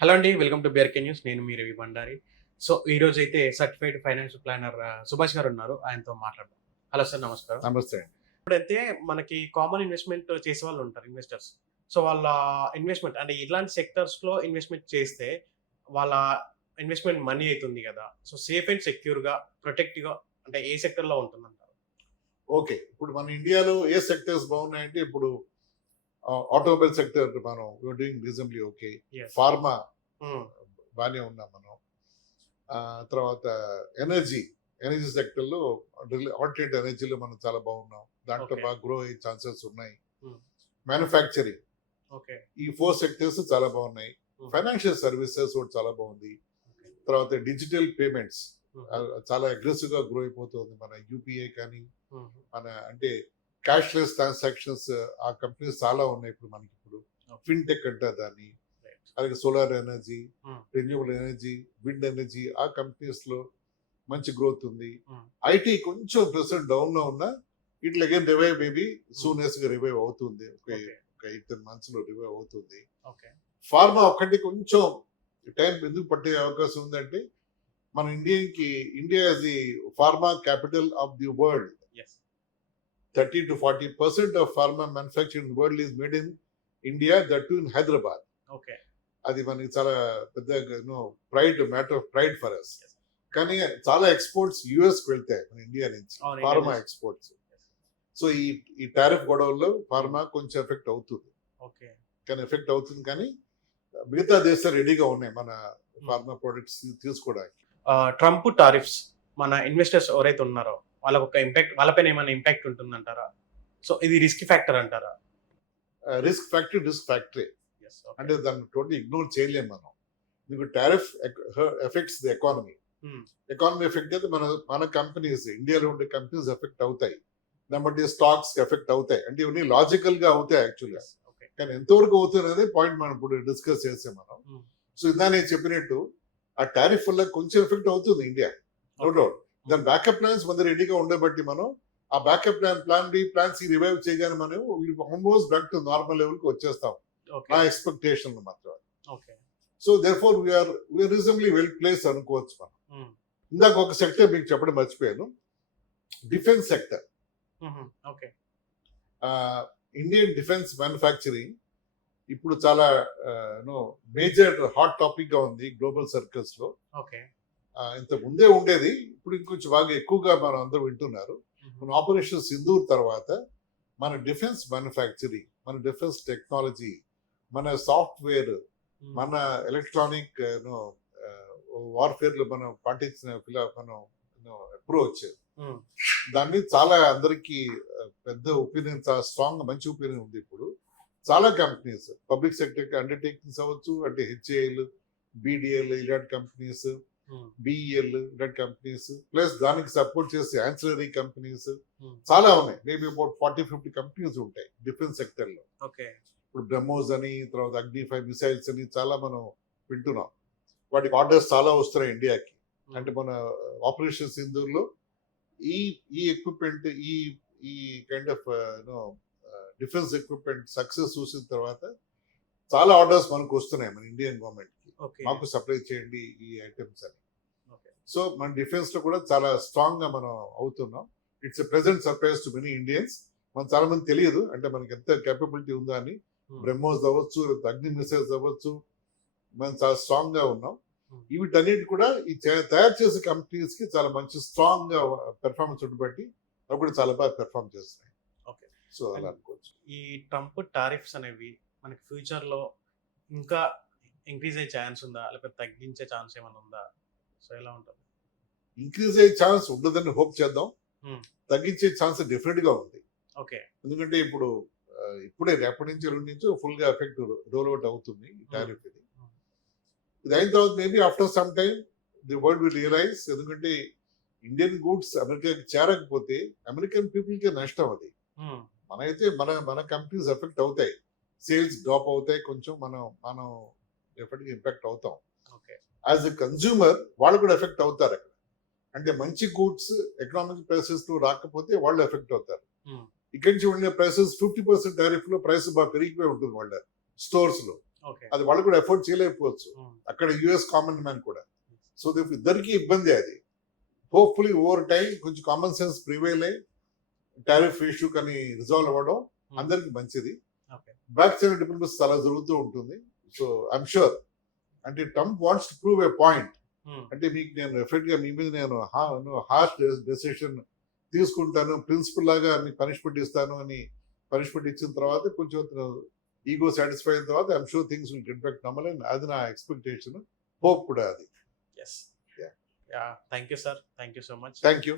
Hello అండి welcome to బేర్కే news నేను మీ Ravi Bandari so ఈ రోజు అయితే సర్టిఫైడ్ ఫైనాన్షియల్ ప్లానర్ సుభాష్ గారు ఉన్నారు. ఆయనతో మాట్లాడదాం. హలో సార్ నమస్కారం. నమస్తే. అండి ఇప్పుడైతే మనకి కామన్ ఇన్వెస్ట్మెంట్ చేసే వాళ్ళు ఉంటారు ఇన్వెస్టర్స్ సో వాళ్ళ ఇన్వెస్ట్మెంట్ అంటే ఇలాంటి సెక్టర్స్లో ఇన్వెస్ట్మెంట్ చేస్తే వాళ్ళ ఇన్వెస్ట్మెంట్ మనీ అవుతుంది కదా. సో సేఫ్ అండ్ సెక్యూర్గా ప్రొటెక్ట్గా అంటే ఏ సెక్టర్లో ఉంటుందంటారు? ఓకే ఇప్పుడు మన ఇండియాలో ఏ సెక్టర్స్ బాగున్నాయంటే ఇప్పుడు ఆటోమొబైల్ సెక్టర్ మనం doing reasonably okay. Pharma Hmm. బాగానే ఉన్నాం మనం. తర్వాత ఎనర్జీ ఎనర్జీ సెక్టర్లో ఆల్టర్నేట్ ఎనర్జీలో మనం చాలా బాగున్నాం. దాంట్లో. బాగా గ్రో అయ్యే ఛాన్సెస్ ఉన్నాయి. Hmm. మ్యానుఫ్యాక్చరింగ్ ఓకే ఈ ఫోర్ సెక్టర్స్ చాలా బాగున్నాయి. Hmm. ఫైనాన్షియల్ సర్వీసెస్ కూడా చాలా బాగుంది. తర్వాత డిజిటల్ పేమెంట్స్ చాలా అగ్రెసివ్గా గ్రో అయిపోతుంది మన యూపీఐ కానీ మన అంటే క్యాష్లెస్ ట్రాన్సాక్షన్స్ ఆ కంపెనీస్ చాలా ఉన్నాయి ఇప్పుడు మనకి ఇప్పుడు. ఫిన్టెక్ అంటారు దాన్ని. అలాగే solar energy Hmm. Renewable energy wind energy ఆ కంపెనీస్లో మంచి గ్రోత్ ఉంది. Hmm. ఐటీ కొంచెం ప్రెసెంట్ డౌన్లో ఉన్నా ఇట్లా అగైన్ రివైవ్ మేబీ సూనెస్గా రివైవ్ అవుతుంది. ఒక ఎయిట్ టెన్ మంత్స్లో రివైవ్ అవుతుంది. ఫార్మా ఒక్కటి కొంచెం టైం ఎందుకు పట్టే అవకాశం ఉందంటే మన ఇండియాకి India the pharma capital of the world thirty to forty percent of pharma manufacturing world is made in India that in Hyderabad okay అది మనకి చాలా పెద్ద pride matter of pride for us కానీ చాలా ఎక్స్పోర్ట్స్ యుఎస్కి వెళ్తాయి మన ఇండియా నుంచి pharma. Exports so ఈ ఈ టారిఫ్ గొడవల్లో ఫార్మా కొంచెం ఎఫెక్ట్ అవుతుంది. కానీ ఎఫెక్ట్ అవుతుంది కానీ మిగతా దేశాలు రెడీగా ఉన్నాయి మన ఫార్మా ప్రొడక్ట్స్ తీసుకోవడానికి. ట్రంప్ టారిఫ్స్ మన ఇన్వెస్టర్స్ ఎవరైతే ఉన్నారో వాళ్ళకి ఒక ఇంపాక్ట్ వాళ్ళపైన ఏమైనా ఇంపాక్ట్ ఉంటుందంటారా? సో ఇది రిస్క్ ఫ్యాక్టర్ అంటారా? రిస్క్ ఫ్యాక్టరీ రిస్క్ ఫ్యాక్టరీ అంటే దాన్ని టోటల్ ఇగ్నోర్ చేయలేము మనం. మీకు tariff effects the economy Hmm. Economy effect అయితే మన మన కంపెనీస్ ఇండియాలో ఉండే కంపెనీస్ ఎఫెక్ట్ అవుతాయి. దాన్ని స్టాక్స్ ఎఫెక్ట్ అవుతాయి. అంటే ఇవన్నీ లాజికల్గా అవుతాయి యాక్చువల్గా కానీ ఎంతవరకు అవుతుంది అనేది పాయింట్ మనం ఇప్పుడు డిస్కస్ చేసాం మనం. Hmm. సో ఇందా నేను చెప్పినట్టు ఆ టారిఫ్ వల్ల కొంచెం ఎఫెక్ట్ అవుతుంది ఇండియా నో డౌట్ దాని బ్యాకప్ ప్లాన్స్ మన రెడీగా ఉండబట్టి మనం ఆ backup plan plan B plans revive చేయగానే మనం ఆల్మోస్ట్ బ్యాక్ టు నార్మల్ లెవెల్కి వచ్చేస్తాం. నా ఎక్స్పెక్టేషన్ మాత్రం so therefore we're we're reasonably well place అనుకోవచ్చు మనం. ఇందాక ఒక సెక్టర్ మీకు చెప్పడం మర్చిపోయాను. Defence sector Indian defence manufacturing ఇప్పుడు చాలా నో మేజర్ హాట్ టాపిక్గా ఉంది గ్లోబల్ సర్కిల్స్లో. ఇంత ముందే ఉండేది. ఇప్పుడు ఇంకొంచెం బాగా ఎక్కువగా మనం అందరూ వింటున్నారు. మన ఆపరేషన్ సింధూర్ తర్వాత మన డిఫెన్స్ మ్యానుఫ్యాక్చరింగ్ మన డిఫెన్స్ టెక్నాలజీ మన సాఫ్ట్వేర్ మన ఎలక్ట్రానిక్ వార్ఫేర్లో మనం పాటించిన మనం అప్రోచ్. దాని మీద చాలా అందరికి పెద్ద ఒపీనియన్ చాలా స్ట్రాంగ్ మంచి ఒపీనియన్ ఉంది ఇప్పుడు. చాలా కంపెనీస్ పబ్లిక్ సెక్టర్ అండర్టేకింగ్స్ అవ్వచ్చు అంటే హెచ్ఏఎల్ బీడిఎల్ ఇలాంటి కంపెనీస్. బిఈఎల్ ఇలాంటి కంపెనీస్ ప్లస్ దానికి సపోర్ట్ చేసే ఆన్సిలరీ కంపెనీస్ చాలా ఉన్నాయి. Maybe about forty fifty companies ఉంటాయి డిఫెన్స్ సెక్టర్లో. ఇప్పుడు బ్రహ్మోస్ అని తర్వాత అగ్ని ఫైవ్ మిసైల్స్ అని చాలా మనం వింటున్నాం. వాటికి ఆర్డర్స్ చాలా వస్తున్నాయి ఇండియాకి అంటే మన ఆపరేషన్ సింధూర్లో ఈ ఈ ఎక్విప్మెంట్ ఈ ఈ kind of no defence equipment success చూసిన తర్వాత చాలా ఆర్డర్స్ మనకు వస్తున్నాయి మన ఇండియన్ గవర్నమెంట్ మాకు సప్లై చేయండి ఈ ఐటమ్స్ అని. ఓకే సో మన డిఫెన్స్లో కూడా చాలా స్ట్రాంగ్గా మనం అవుతున్నాం. It's present surprise to many Indians. మన చాలా మంది తెలియదు. అంటే మనకి ఎంత కేపబిలిటీ ఉందా అని. బ్రహ్మోస్ అవ్వచ్చు అగ్ని మిసైల్స్ అవ్వచ్చు. మనం చాలా స్ట్రాంగ్గా ఉన్నాం. Hmm. వీటన్నిటి కూడా ఈ తయారు చేసే కంపెనీస్కి చాలా మంచి స్ట్రాంగ్గా పెర్ఫార్మెన్స్ ఉండబట్టి అవి కూడా చాలా బాగా పెర్ఫార్మ్ చేస్తున్నాయి. Okay. సో అలా అనుకోవచ్చు. ఈ ట్రంప్ టారిఫ్స్ అనేవి మనకి ఫ్యూచర్లో ఇంకా ఇంక్రీజ్ అయ్యే ఛాన్స్ ఉందా? లేకపోతే తగ్గించే ఛాన్స్ ఏమైనా ఉందా? సో ఎలా ఉంటుంది? ఇంక్రీజ్ అయ్యే ఛాన్స్ ఉండదని హోప్ చేద్దాం. Hmm. తగ్గించే ఛాన్స్ డెఫినెట్గా ఉంది. ఓకే ఎందుకంటే ఇప్పుడు ఇప్పుడే రేపటి నుంచి రెండు నుంచి ఫుల్గా ఎఫెక్ట్ రోల్ అవుట్ అవుతుంది టారిఫ్ ఇది. Hmm. ఇది అయిన తర్వాత maybe after some time the world will realise ఎందుకంటే ఇండియన్ గూడ్స్ అమెరికాకి చేరకపోతే అమెరికన్ పీపుల్కి నష్టం అది. మనైతే మన మన కంపెనీస్ ఎఫెక్ట్ అవుతాయి. సేల్స్ డ్రాప్ అవుతాయి కొంచెం. మనం మనం ఎప్పటికీ ఇంపాక్ట్ అవుతాం. ఓకే. యాజ్ ఎ కన్జ్యూమర్ వాళ్ళు కూడా ఎఫెక్ట్ అవుతారు అక్కడ. అంటే మంచి గూడ్స్ ఎకనామిక్ ప్రైసెస్లో రాకపోతే వాళ్ళు ఎఫెక్ట్ అవుతారు. Hmm. ఇక్కడి నుంచి ఉండే ప్రైసెస్ ఫిఫ్టీ పర్సెంట్ టారిఫ్లో ప్రైస్ బాగా పెరిగిపోయి ఉంటుంది వాళ్ళ స్టోర్స్లో. అది వాళ్ళు కూడా ఎఫోర్డ్ చేయలేకపోవచ్చు. అక్కడ యుఎస్ కామన్ మ్యాన్ కూడా. సో దిఫ్ ఇద్దరికి ఇబ్బంది అది. హోప్ఫుల్లీ ఓవర్ టైం కొంచెం కామన్ సెన్స్ ప్రివైల్ అయ్యి టారిఫ్ ఇష్యూ కానీ రిజాల్వ్ అవ్వడం అందరికి మంచిది. బ్యాక్ సైడ్ డిప్లొమసీ చాలా జరుగుతూ ఉంటుంది. సో ఐఎమ్ షూర్ అంటే Trump wants to prove a point అంటే మీకు నేను ఎఫెక్ట్గా మీ మీద నేను హార్ష్ డెసిషన్ తీసుకుంటాను ప్రిన్సిపల్ లాగా మీకు పనిష్మెంట్ ఇస్తాను అని పనిష్మెంట్ ఇచ్చిన తర్వాత కొంచెం ఈగో సాటిస్ఫై అయిన తర్వాత I'm sure things will get back నమ్మలేని అది నా ఎక్స్పెక్టేషన్ హోప్ కూడా అది. Thank you sir thank you so much thank you